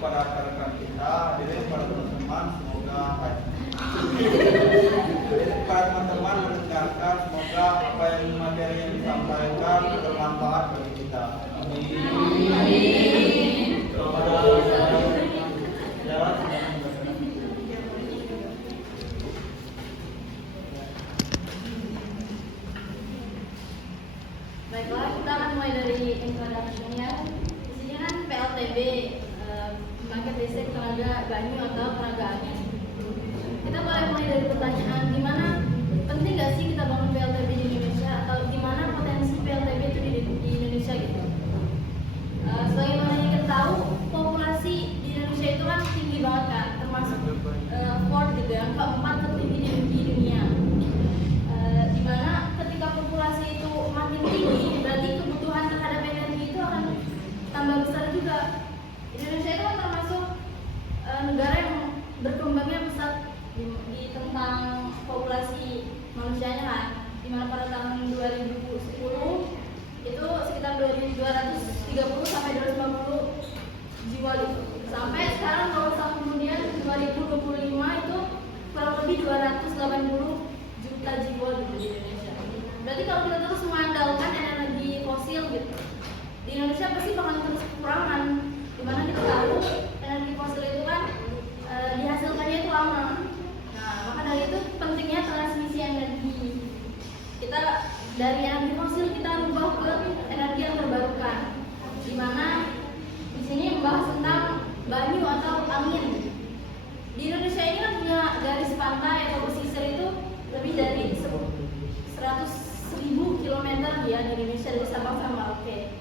kepada rekan-rekan kita, hadirin para teman-teman, semoga para teman-teman mendengarkan, semoga apa yang materi yang disampaikan bermanfaat bagi kita. Baiklah, kita akan mulai dari introduction-nya. Di sini kan PLTB, pembangkit listrik tenaga banyu atau tenaga angin. Kita boleh mulai dari pertanyaan, gimana penting nggak sih kita bangun PLTB di Indonesia, atau gimana potensi PLTB itu di Indonesia gitu? Sebagaimana yang kita tahu, populasi di Indonesia itu kan tinggi banget kan, termasuk fourth gitu, yang keempat tertinggi di dunia. Dimana ketika populasi itu makin tinggi, berarti kebutuhan terhadap energi itu akan tambah besar juga. Indonesia itu kan termasuk negara yang berkembangnya pesat di tentang populasi manusianya kan, dimana pada tahun 2010 itu sekitar 230 sampai 250 jiwa gitu. Sampai sekarang kalau tahun kemudian 2025 itu kurang lebih 280 juta jiwa gitu di Indonesia. Berarti kalau kita terus mengandalkan energi fosil gitu, di Indonesia pasti bakal terus kekurangan. Dimana kita tahu energi fosil itu kan dihasilkannya itu lama. Nah, maka dari itu pentingnya transmisi energi. Kita dari energi fosil kita rubah ke energi yang terbarukan. Dimana di sini membahas tentang banyu atau angin. Di Indonesia ini kan punya garis pantai atau pesisir itu lebih dari 100.000 kilometer ya di Indonesia, dari Sabang sampai Merauke.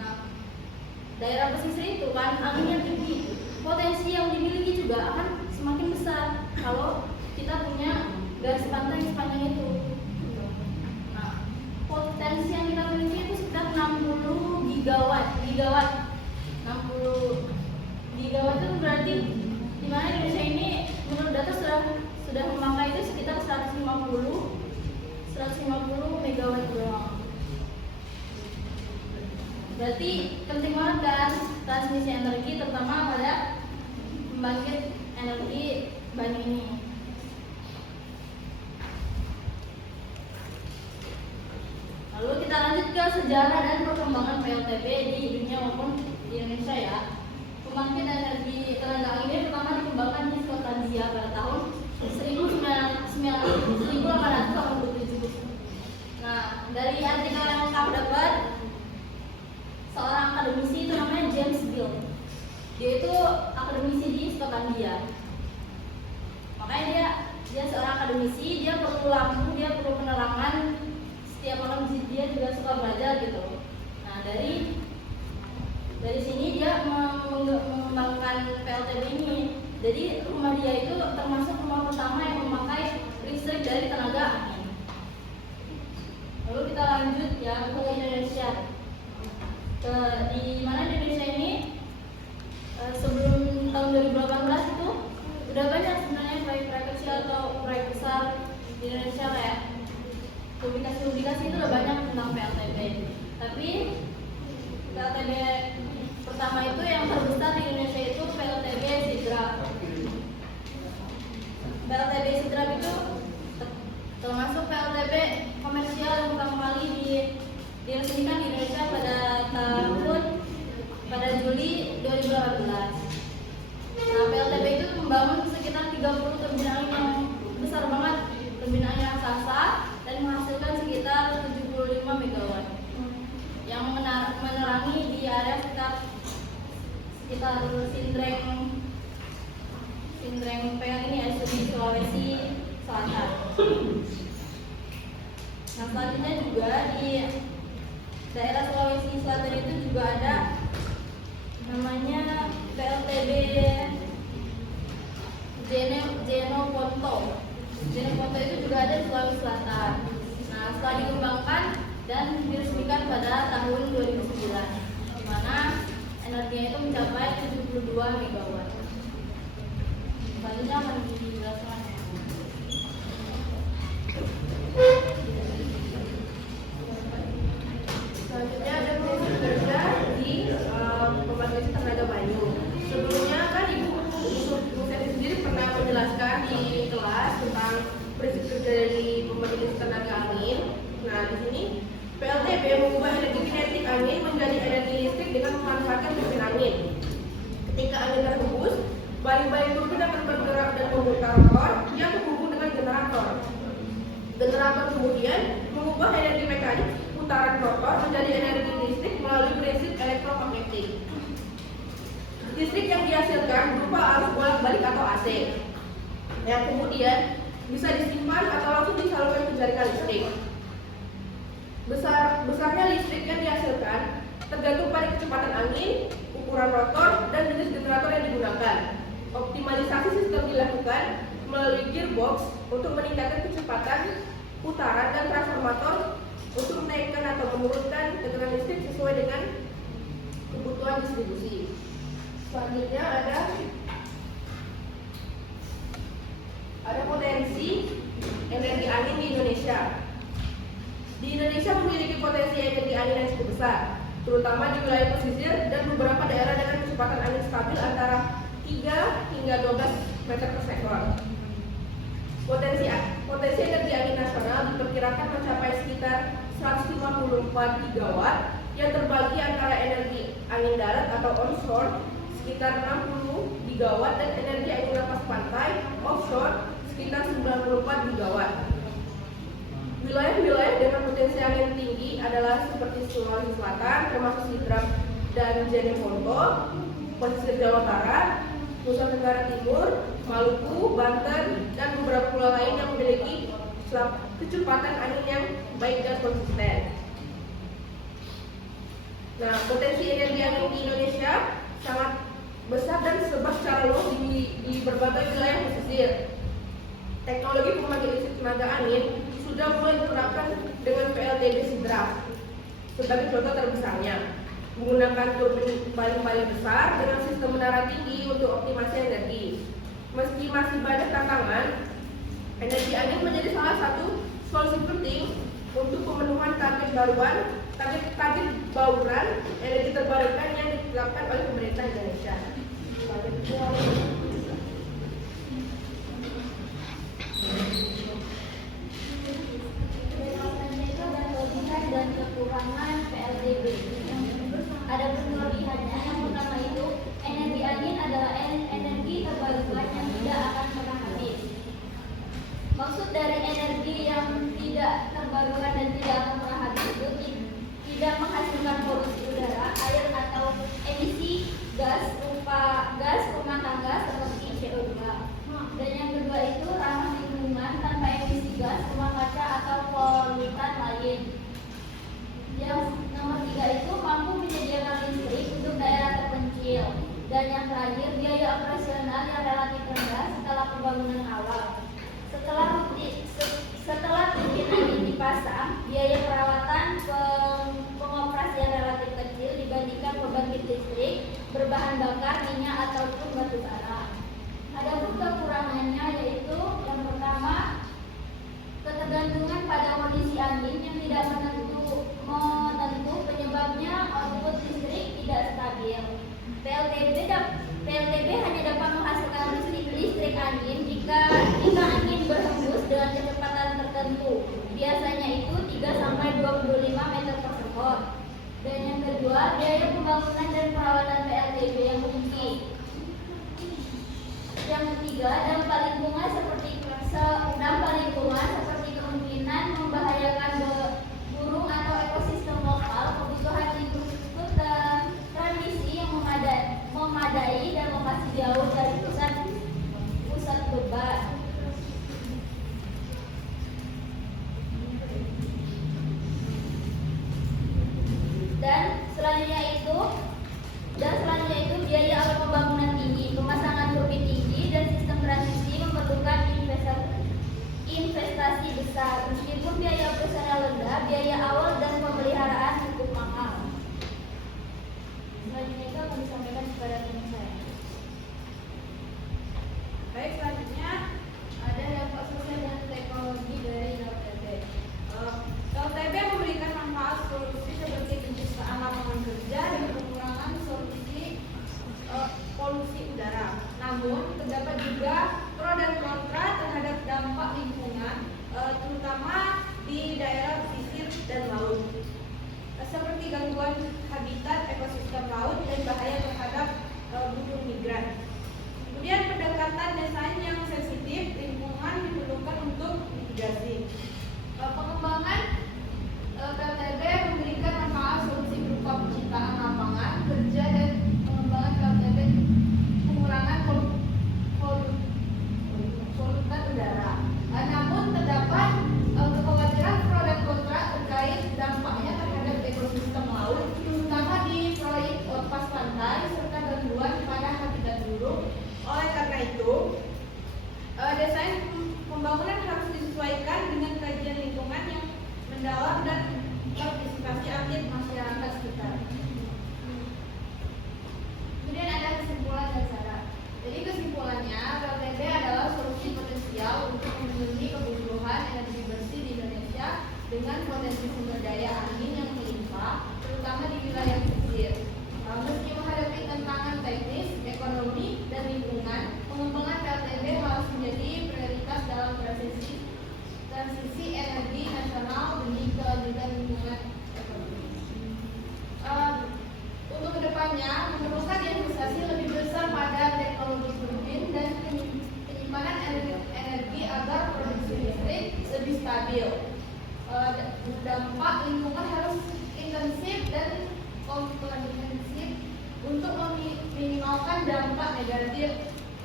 Nah, daerah pesisir itu kan anginnya tinggi, potensi yang dimiliki juga akan semakin besar kalau kita punya garis pantai sepanjang itu. Nah, potensi yang kita miliki itu sekitar 60 gigawatt. 60 gigawatt itu berarti di mana Indonesia ini menurut data sudah memakai itu sekitar 150 megawatt doang. Berarti penting banget kan transmisi energi, terutama pada pembangkit energi banyu ini. Lalu kita lanjut ke sejarah dan perkembangan PLTB di dunia maupun di Indonesia ya. Pembangkit energi tenaga angin ini pertama dikembangkan di Skotlandia pada tahun 1887. Nah, dari artikel yang kamu dapat, seorang akademisi itu namanya James Gill. Dia itu akademisi di Skotlandia. Makanya dia seorang akademisi, dia perlu lampu, dia perlu penerangan. Setiap malam dia juga suka belajar gitu. Nah, dari sini dia mengembangkan PLTB ini. Jadi rumah dia itu termasuk rumah pertama yang memakai listrik dari tenaga angin. Lalu kita lanjut ya ke Indonesia. Di mana di Indonesia ini sebelum tahun 2018 itu udah banyak sebenarnya proyek kecil atau proyek besar di Indonesia lah ya. Publikasi itu udah banyak tentang PLTB. Tapi PLTB pertama itu yang terbesar di Indonesia itu PLTB Sidrap. PLTB Sidrap itu termasuk PLTB komersial yang pertama kali diresmikan di Indonesia pada Juli 2018. Nah, PLTB itu membangun sekitar 30 turbin angin yang besar banget, turbin angin raksasa, dan menghasilkan sekitar 75 megawatt yang menerangi di area sekitar Sindreng Peyang ini ya, di Sulawesi Selatan. Nah, selanjutnya juga di daerah Sulawesi Selatan itu juga ada namanya PLTB Jenoponto. Jenoponto itu juga ada di Sulawesi Selatan. Nah, setelah dikembangkan dan diresmikan pada tahun 2009, di mana energinya itu mencapai 72 megawatt. Selanjutnya akan dijelaskan. Selanjutnya ada proses kerja di pembangkit tenaga banyu. Sebelum tentang prinsip kerja dari pembangkit listrik tenaga angin. Nah, di sini PLTB mengubah energi kinetik angin menjadi energi listrik dengan memanfaatkan turbin angin. Ketika angin terhembus, baling-baling turbin akan bergerak dan memutar rotor yang terhubung dengan generator. Generator kemudian mengubah energi mekanik putaran rotor menjadi energi listrik melalui prinsip elektromagnetik. Listrik yang dihasilkan berupa arus bolak-balik atau AC, yang kemudian bisa disimpan atau langsung disalurkan ke jaringan listrik. Besarnya listrik yang dihasilkan tergantung pada kecepatan angin, ukuran rotor, dan jenis generator yang digunakan. Optimalisasi sistem dilakukan melalui gearbox untuk meningkatkan kecepatan putaran dan transformator untuk menaikkan atau menurunkan tegangan listrik sesuai dengan kebutuhan distribusi. Selanjutnya ada potensi energi angin di Indonesia. Di Indonesia memiliki potensi energi angin yang cukup besar, terutama di wilayah pesisir dan beberapa daerah dengan kecepatan angin stabil antara 3 hingga 12 meter per sekon. Potensi energi angin nasional diperkirakan mencapai sekitar 154 gigawatt yang terbagi antara energi angin darat atau onshore sekitar 60 gigawatt dan energi angin lepas pantai offshore sekitar 94 gigawatt. Wilayah-wilayah dengan potensi angin tinggi adalah seperti Sulawesi Selatan, termasuk Sidrap dan Jeneponto, pesisir Jawa Barat, Nusa Tenggara Timur, Maluku, Banten, dan beberapa pulau lain yang memiliki kecepatan angin yang baik dan konsisten. Nah, potensi energi angin di Indonesia sangat besar dan sebar secara luas di berbagai wilayah pesisir. Teknologi pembangkit listrik tenaga angin sudah mulai diterapkan dengan PLTB Sidrap. Sebagai contoh terbesarnya, menggunakan turbin baling-baling besar dengan sistem menara tinggi untuk optimasi energi. Meski masih banyak tantangan, energi angin menjadi salah satu solusi penting untuk pemenuhan target bauran energi terbarukan yang ditetapkan oleh pemerintah Indonesia. Dan kekurangan PLTB. Ada kelebihannya. Yang pertama itu energi angin adalah energi terbarukan yang tidak akan pernah habis. Maksud dari energi yang tidak terbarukan dan tidak akan pernah habis itu tidak menghasilkan polusi udara, air atau emisi gas rumah tangga seperti CO2. Dan yang kedua itu ramah lingkungan tanpa emisi gas rumah kaca atau polutan lain. Yang nomor 3 itu mampu menyediakan listrik untuk daerah terpencil. Dan yang terakhir, biaya operasional yang relatif rendah setelah pembangunan awal. Setelah turbin angin dipasang, biaya perawatan pengoperasian relatif kecil dibandingkan pembangkit listrik berbahan bakar minyak ataupun batu bara. Adapun kekurangannya yaitu yang pertama, ketergantungan pada kondisi angin yang tidak menentu penyebabnya output listrik tidak stabil. PLTB hanya dapat menghasilkan listrik angin jika angin berhembus dengan kecepatan tertentu. Biasanya itu 3 sampai 25 meter per sekon. Dan yang kedua, biaya pembangunan dan perawatan PLTB yang tinggi. Yang ketiga, dampak lingkungan seperti kemungkinan membahayakan burung atau ekosistem lokal, kebutuhan infrastruktur dan transmisi yang memadai dan lokasi jauh dari pusat beban. Dan selanjutnya itu biaya awal pembangunan tinggi, pemasangan turbin tinggi dan sistem transmisi memerlukan terutama di daerah pesisir dan laut, seperti gangguan habitat ekosistem laut dan bahaya terhadap burung migran. Kemudian pendekatan desain yang sensitif lingkungan diperlukan untuk mitigasi. Pengembangan PLTB memberikan manfaat solusi berupa penciptaan lapangan kerja dan pengembangan PLTB pengurangan polutan udara. Namun terdapat kekhawatiran pro dan kontra terkait dampaknya terhadap ekosistem laut, terutama di proyek lepas pantai serta gangguan pada habitat burung. Oleh karena itu, desain pembangunan harus disesuaikan dengan kajian lingkungan yang mendalam dan partisipasi aktif masyarakat sekitar. Kemudian ada kesimpulan dan syarat. Jadi kesimpulannya, PLTB adalah solusi potensial untuk memenuhi kebutuhan energi bersih di Indonesia dengan potensi sumber daya angin yang melimpah, terutama di wilayah pesisir. Meski menghadapi tantangan teknis, ekonomi, dan lingkungan, pengembangan PLTB harus menjadi prioritas dalam transisi energi nasional demi kelanjutan lingkungan ekonomi. Untuk kedepannya, memerlukan investasi lebih besar pada teknologi turbin dan penyimpanan energi agar produksi listrik lebih stabil. Dampak lingkungan harus intensif dan komprehensif untuk meminimalkan dampak negatif.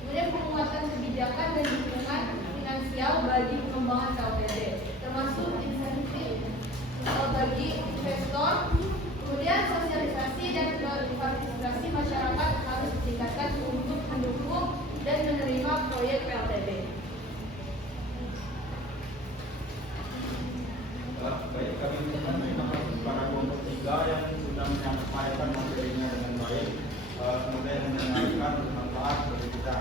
Kemudian penguatan kebijakan dan dukungan finansial bagi pengembangan PLTB, termasuk insentif bagi investor. Kemudian sosialisasi dan partisipasi masyarakat harus ditingkatkan untuk mendukung dan menerima proyek PLTB. Baik, kami ucapkan terima kasih kepada kelompok 3 yang sudah menyampaikan materinya dengan baik. Semoga yang mendengarkan bermanfaat bagi kita.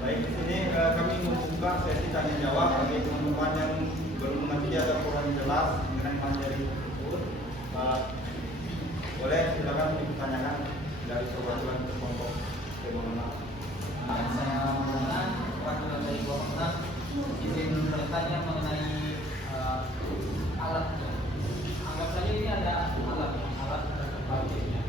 Baik, di sini kami membuka sesi tanya jawab bagi teman-teman yang belum mengerti atau kurang jelas mengenai materi tersebut. Boleh silakan ditanyakan dari perwakilan kelompok bagaimana. Saya menggunakan perwakilan dari kelompok izin bertanya mengenai alat. Anggap saja ini ada alat pembangkitnya.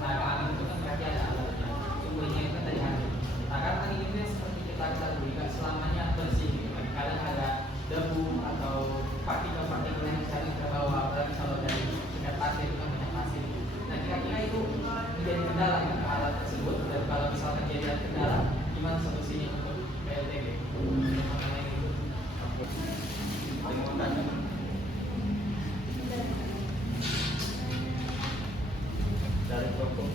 Tenaga angin itu kan berarti ada alatnya. Sumbernya itu kan dari angin. Nah, kan angin itu seperti kita ketahui kan selamanya bersih. Gitu. Kadang ada debu atau partikel-partikel yang sering terbawa, apalagi kalau dari tingkat pasir itu kan banyak pasir. Nah, kira-kira itu menjadi kendala ya, alat tersebut. Dan kalau misalkan jadi kendala, gimana solusinya untuk PLTB? Mengenai itu. Dari kelompok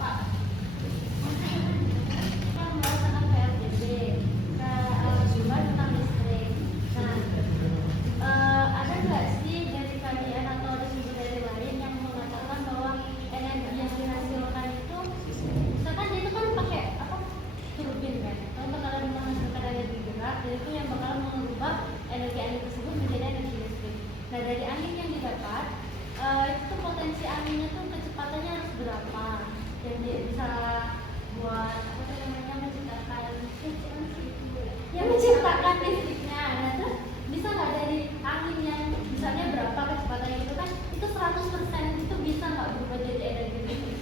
Pak, kan melaksanakan PLTB, cuma tentang listrik. Nah, ada nggak sih dari kajian atau ada sumber dari lain yang mengatakan bahwa energi yang dihasilkan itu, misalkan dia itu kan pakai apa turbin kan, kalau bakalan menghasilkan energi gerak, dan itu yang bakalan mengubah energi angin tersebut menjadi energi listrik. Nah, dari angin yang didapat itu potensi anginnya tuh kecepatannya harus berapa dan dia bisa buat apa tuh namanya menciptakan listriknya. Nah, terus bisa nggak dari angin yang misalnya berapa kecepatannya itu kan itu 100% itu bisa nggak berubah jadi energi listrik?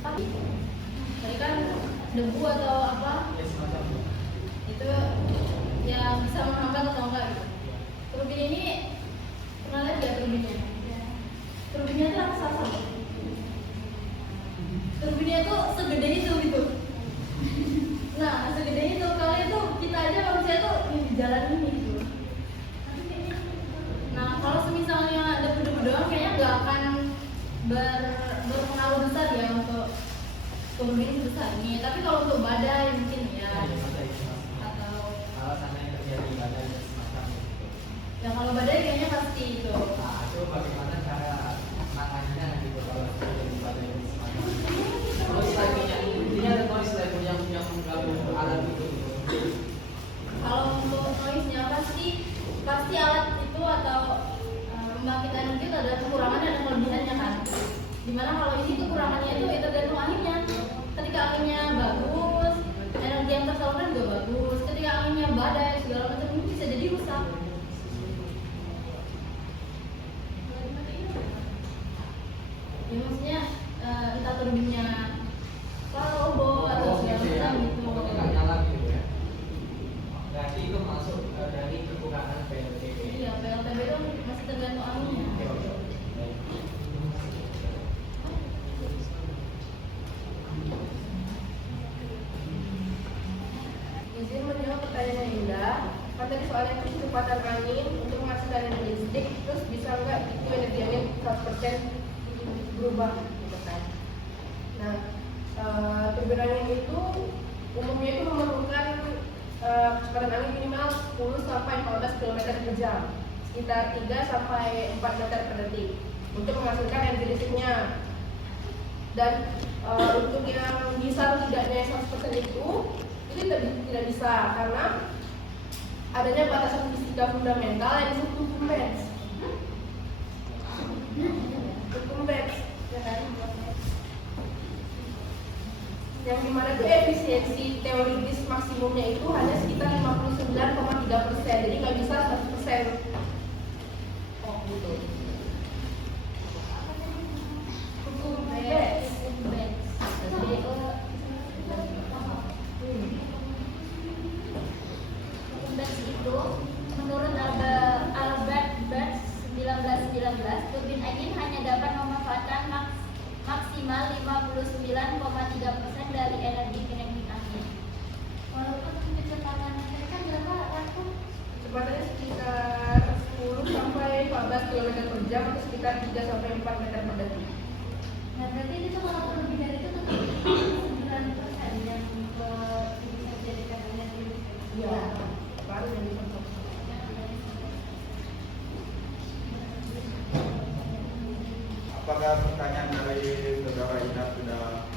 Tapi tadi kan debu atau apa itu yang bisa menghambat atau enggak gitu. Turbin ini pernah lihat nggak turbinnya? Turbinnya itu raksasa. Turbinnya tuh segede itu gitu. Nah, segede itu kalau itu kita aja manusia tuh di jalan ini gitu. Nah, kalau misalnya debu-debu doang kayaknya nggak akan berpengaruh besar ya untuk turbin besar ini. Tapi kalau untuk badai mungkin ya. Atau alasannya yang terjadi badai dan semacam itu. ya kalau badai kayaknya pasti itu. Nah, itu bagaimana cara menanganinya gitu kalau terjadi badai dan semacam itu. Noise levelnya, ini ada noise level yang menggabung alat itu. Kalau untuk noise-nya pasti alat itu atau pembangkit energi itu ada kekurangan dan kelebihannya kan. Dimana kalau ini kekurangannya itu tergantung anginnya. Ketika anginnya bagus, tadi soalnya itu kecepatan angin untuk menghasilkan energi listrik, terus bisa nggak itu energi angin 100% berubah gitu kan. Nah, turbin angin itu umumnya itu memerlukan kecepatan angin minimal 10 sampai 14 km per jam, sekitar 3 sampai 4 meter per detik untuk menghasilkan energi listriknya. Dan untuk yang bisa tidaknya 100% itu tidak bisa karena adanya batasan fisika fundamental yang disebut Huckenbecks. Huckenbecks, ya kan? Yang dimana itu efisiensi teoritis maksimumnya itu hanya sekitar 59,3%, jadi nggak bisa 100%. Oh gitu. Huckenbecks. Huckenbecks itu menurut Albert Bird 1919, turbin angin hanya dapat memanfaatkan maksimal 59,3% dari energi kinetik angin. Walaupun kecepatan mereka berapa waktu? Kecepatannya sekitar 10 sampai 14 km per jam atau sekitar 3 sampai 4 meter per detik. Nah berarti itu kalau lebih dari itu tetap 9% yang bisa dijadikan energi. Iya, baru yang bisa. Apakah pertanyaan dari saudara Ina sudah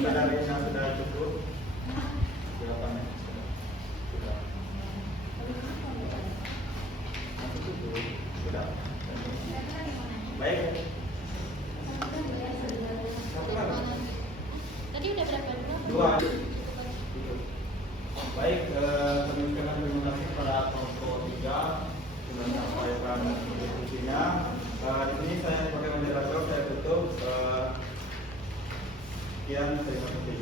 saudara Ina sudah cukup? Jawabannya sudah. Masih cukup? Sudah. Baik. Tadi udah berapa? Dua. Baik, kami ucapkan terima kasih kepada kelompok 3 sudah menyampaikan diskusinya. Di sini saya sebagai moderator saya tutup. Sekian, terima kasih.